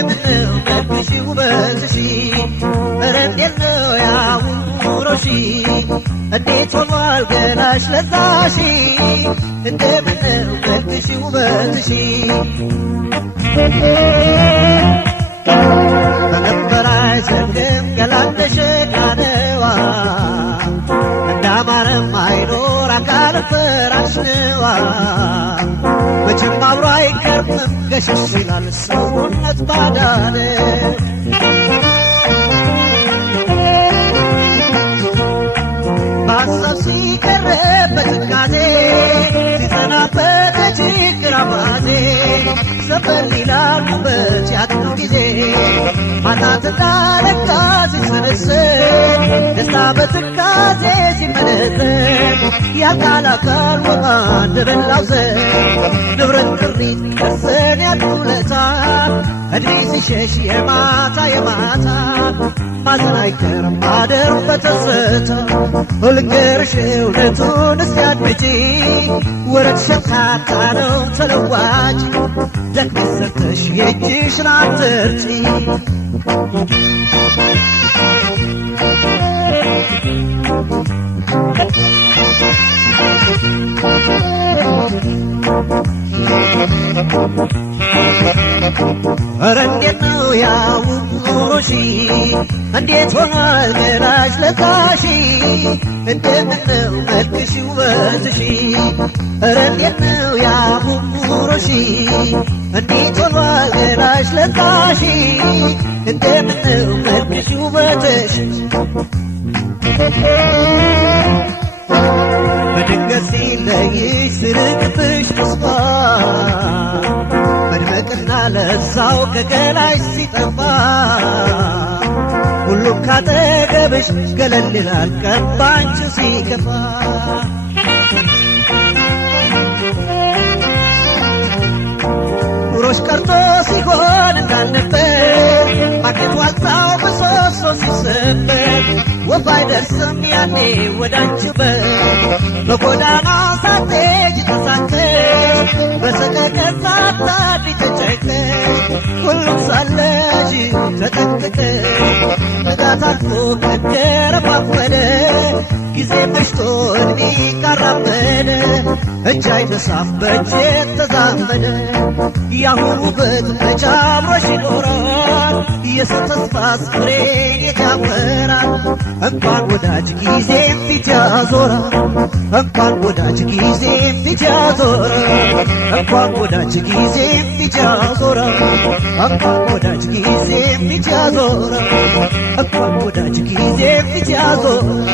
እንደምነው መልክሽ ውበትሽ ኧረ እንዴት ነው ያውሮሽ እንዴት ሆኗል ገላሽ ለዛሽ እንደምነው መልክሽ ውበትሽ በከንፈር አይዘልቅም ገላነሽ ቃነዋ እንዳማረም አይኖር አካል ፈራሽ ነዋ መቼም አብሮ አይቀርም ገሸሽ ይላል ሰውነት ባዳነ በሀሳብ ሲቀረብ በትካዜ ሲጸናበት የችግር አባዜ ሰፈር ይላል ውበት ያጥነው ጊዜ ማጣትና ለካ ሲሰነሰን ደስታ በትካዜ ሲመነዘን የአካል አካል ወጣ እንደበላው ዘር ንብረት ጥሪት ቀሰን ያጡለታ እድሜ ሲሸሽ የማታ የማታ ማዘን አይቀርም ማደር በተስፈታ ልንገርሽ እውነቱን እስቲ አድምጪ ወረት ሸካታ ነው ተለዋጭ ደክመሽ ሰርተሽ የእጅሽን አትርጪ ኧረ እንዴት ነው ያውሮሽ እንዴት ሆኗል ገላሽ ለካሽ እንደምነው መልክሽ ውበትሽ ኧረ እንዴት ነው ያውሮሽ እንዴት ሆኗል ገላሽ ለካሽ እንደምነው መልክሽ ውበትሽ በድንገት ሲለይሽ ስርቅብሽ ተስፋ መድመቅና ለዛው ከገላሽ ሲጠፋ ሁሉም ካጠገብሽ ገለል ይላል ቀን ባንቺ ሲከፋ ኑሮሽ ቀርቶ ሲሆን እንዳልነበር ማግኘት ዋልታው በሶሶ ሲሰበር ወፍ አይደርስም ያኔ ወዳንችበት በጎዳና ሳትሄጂ ተሳተሽ በሰቀቀን ሳታድሪ ተጨንቀሽ ሁሉም ሳለሽ ተጠንቅቀሽ ንጋት አልፎ ከተረፋፈደ ጊዜ መሽቶ እድሜ ካራመደ እጅ አይነሳም በእጅ ተዛመደ ያሁኑ ውበት መች አብሮሽ ይኖራል የሰው ተስፋ ፍሬ የታወራል እንኳን ወዳጅ ጊዜ ፊት ያዞራል እንኳን ወዳጅ ጊዜ ፊት ያዞራል እንኳን ወዳጅ ጊዜ ፊት ያዞራል እንኳን ወዳጅ ጊዜ ፊት ያዞራል እንኳን ወዳጅ ጊዜ ፊት ያዞራል